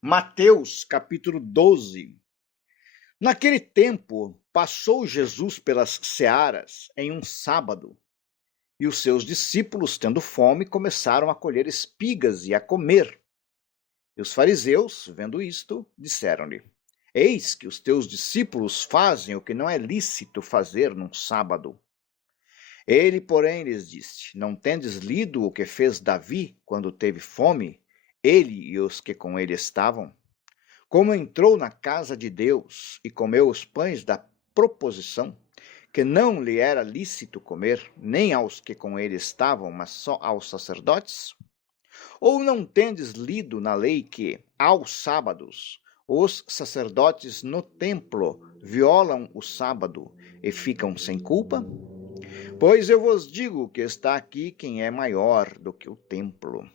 Mateus capítulo 12. Naquele tempo, passou Jesus pelas searas em um sábado, e os seus discípulos, tendo fome, começaram a colher espigas e a comer. E os fariseus, vendo isto, disseram-lhe: Eis que os teus discípulos fazem o que não é lícito fazer num sábado. Ele, porém, lhes disse: Não tendes lido o que fez Davi quando teve fome, ele e os que com ele estavam? Como entrou na casa de Deus e comeu os pães da proposição, que não lhe era lícito comer, nem aos que com ele estavam, mas só aos sacerdotes? Ou não tendes lido na lei que, aos sábados, os sacerdotes no templo violam o sábado e ficam sem culpa? Pois eu vos digo que está aqui quem é maior do que o templo.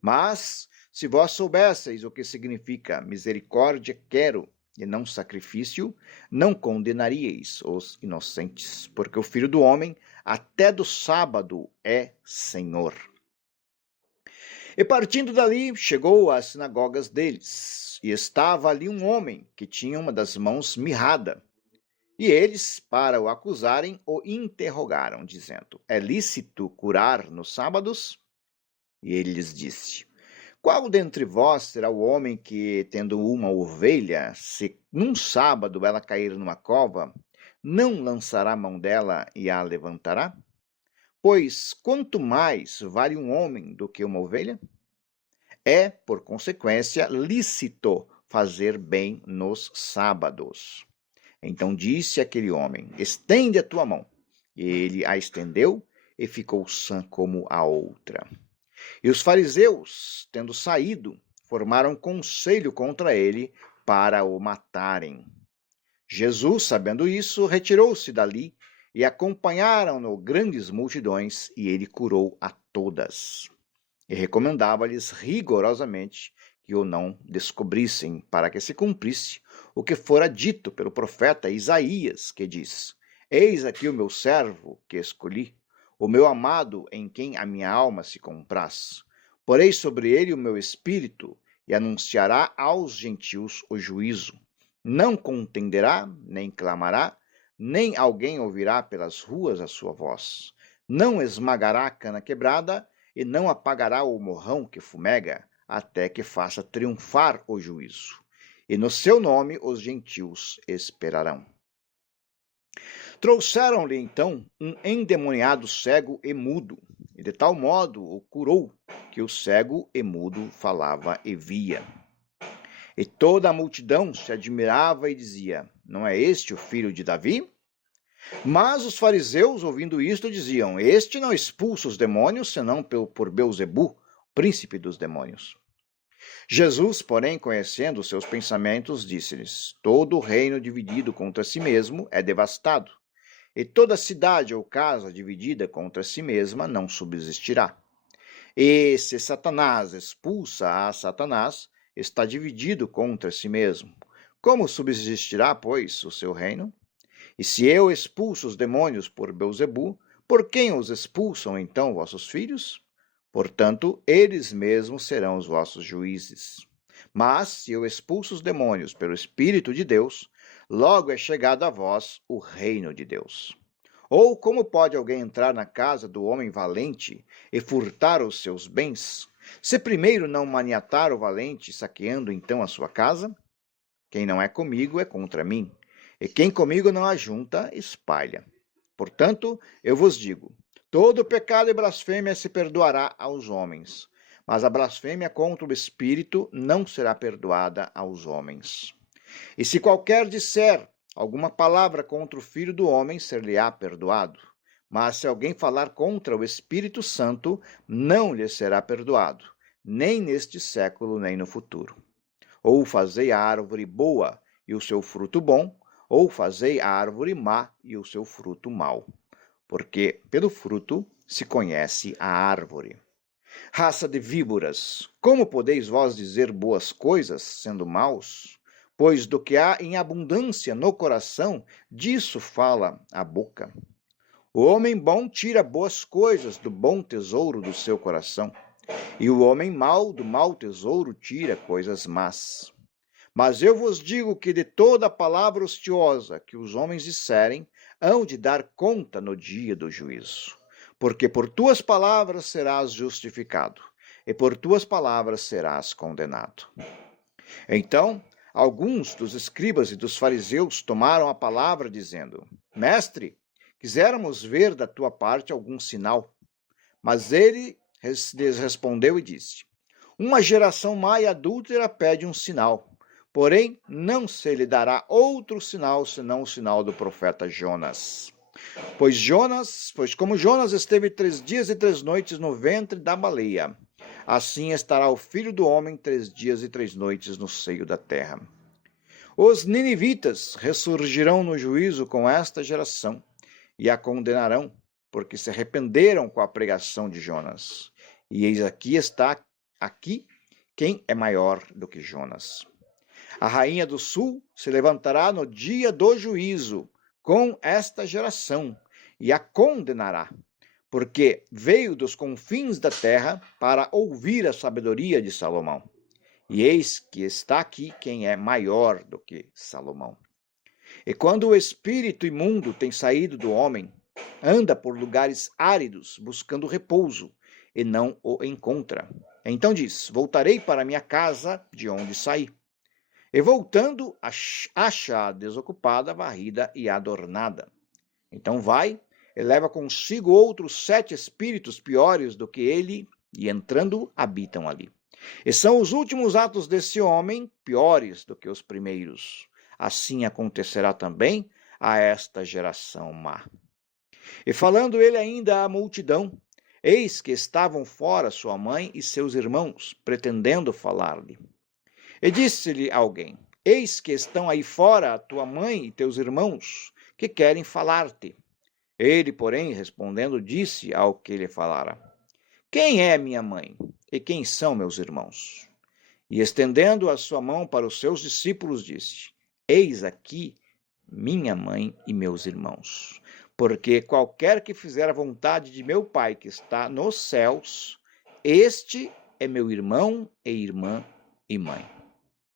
Mas, se vós soubesseis o que significa misericórdia quero e não sacrifício, não condenaríeis os inocentes, porque o Filho do Homem até do sábado é Senhor. E partindo dali, chegou às sinagogas deles, e estava ali um homem que tinha uma das mãos mirrada. E eles, para o acusarem, o interrogaram, dizendo: É lícito curar nos sábados? E ele lhes disse: Qual dentre vós será o homem que, tendo uma ovelha, se num sábado ela cair numa cova, não lançará a mão dela e a levantará? Pois quanto mais vale um homem do que uma ovelha? É, por consequência, lícito fazer bem nos sábados. Então disse aquele homem: Estende a tua mão. E ele a estendeu e ficou sã como a outra. E os fariseus, tendo saído, formaram conselho contra ele para o matarem. Jesus, sabendo isso, retirou-se dali e acompanharam-no grandes multidões, e ele curou a todas. E recomendava-lhes rigorosamente que o não descobrissem, para que se cumprisse o que fora dito pelo profeta Isaías, que diz: Eis aqui o meu servo que escolhi, o meu amado em quem a minha alma se compraz. Porei sobre ele o meu espírito e anunciará aos gentios o juízo. Não contenderá, nem clamará, nem alguém ouvirá pelas ruas a sua voz. Não esmagará a cana quebrada e não apagará o morrão que fumega, até que faça triunfar o juízo. E no seu nome os gentios esperarão. Trouxeram-lhe então um endemoniado cego e mudo, e de tal modo o curou, que o cego e mudo falava e via. E toda a multidão se admirava e dizia: Não é este o filho de Davi? Mas os fariseus, ouvindo isto, diziam: Este não expulsa os demônios, senão por Beelzebu, príncipe dos demônios. Jesus, porém, conhecendo os seus pensamentos, disse-lhes: Todo reino dividido contra si mesmo é devastado, e toda cidade ou casa dividida contra si mesma não subsistirá. E se Satanás expulsa a Satanás, está dividido contra si mesmo. Como subsistirá, pois, o seu reino? E se eu expulso os demônios por Beelzebu, por quem os expulsam então vossos filhos? Portanto, eles mesmos serão os vossos juízes. Mas se eu expulso os demônios pelo Espírito de Deus, logo é chegado a vós o reino de Deus. Ou como pode alguém entrar na casa do homem valente e furtar os seus bens, se primeiro não maniatar o valente, saqueando então a sua casa? Quem não é comigo é contra mim, e quem comigo não ajunta, espalha. Portanto, eu vos digo: todo pecado e blasfêmia se perdoará aos homens, mas a blasfêmia contra o Espírito não será perdoada aos homens. E se qualquer disser alguma palavra contra o Filho do Homem, ser-lhe-á perdoado. Mas se alguém falar contra o Espírito Santo, não lhe será perdoado, nem neste século, nem no futuro. Ou fazei a árvore boa e o seu fruto bom, ou fazei a árvore má e o seu fruto mau. Porque pelo fruto se conhece a árvore. Raça de víboras, como podeis vós dizer boas coisas, sendo maus? Pois do que há em abundância no coração, disso fala a boca. O homem bom tira boas coisas do bom tesouro do seu coração, E o homem mau do mau tesouro tira coisas más. Mas eu vos digo que de toda palavra ociosa que os homens disserem, hão de dar conta no dia do juízo. Porque por tuas palavras serás justificado, e por tuas palavras serás condenado. Então, alguns dos escribas e dos fariseus tomaram a palavra, dizendo: Mestre, quiséramos ver da tua parte algum sinal. Mas ele lhes respondeu e disse: Uma geração má e adúltera pede um sinal, porém não se lhe dará outro sinal senão o sinal do profeta Jonas. Pois como Jonas esteve 3 dias e 3 noites no ventre da baleia, assim estará o Filho do Homem 3 dias e 3 noites no seio da terra. Os ninivitas ressurgirão no juízo com esta geração e a condenarão, porque se arrependeram com a pregação de Jonas. E eis aqui quem é maior do que Jonas. A rainha do sul se levantará no dia do juízo com esta geração e a condenará, porque veio dos confins da terra para ouvir a sabedoria de Salomão. E eis que está aqui quem é maior do que Salomão. E quando o espírito imundo tem saído do homem, anda por lugares áridos, buscando repouso, e não o encontra. Então diz: Voltarei para minha casa, de onde saí. E voltando, acha-a desocupada, varrida e adornada. Então vai e leva consigo outros 7 espíritos piores do que ele, e entrando, habitam ali. E são os últimos atos desse homem piores do que os primeiros. Assim acontecerá também a esta geração má. E falando ele ainda à multidão, eis que estavam fora sua mãe e seus irmãos, pretendendo falar-lhe. E disse-lhe alguém: Eis que estão aí fora a tua mãe e teus irmãos, que querem falar-te. Ele, porém, respondendo, disse ao que lhe falara: Quem é minha mãe e quem são meus irmãos? E estendendo a sua mão para os seus discípulos, disse: Eis aqui minha mãe e meus irmãos. Porque qualquer que fizer a vontade de meu Pai que está nos céus, este é meu irmão e irmã e mãe.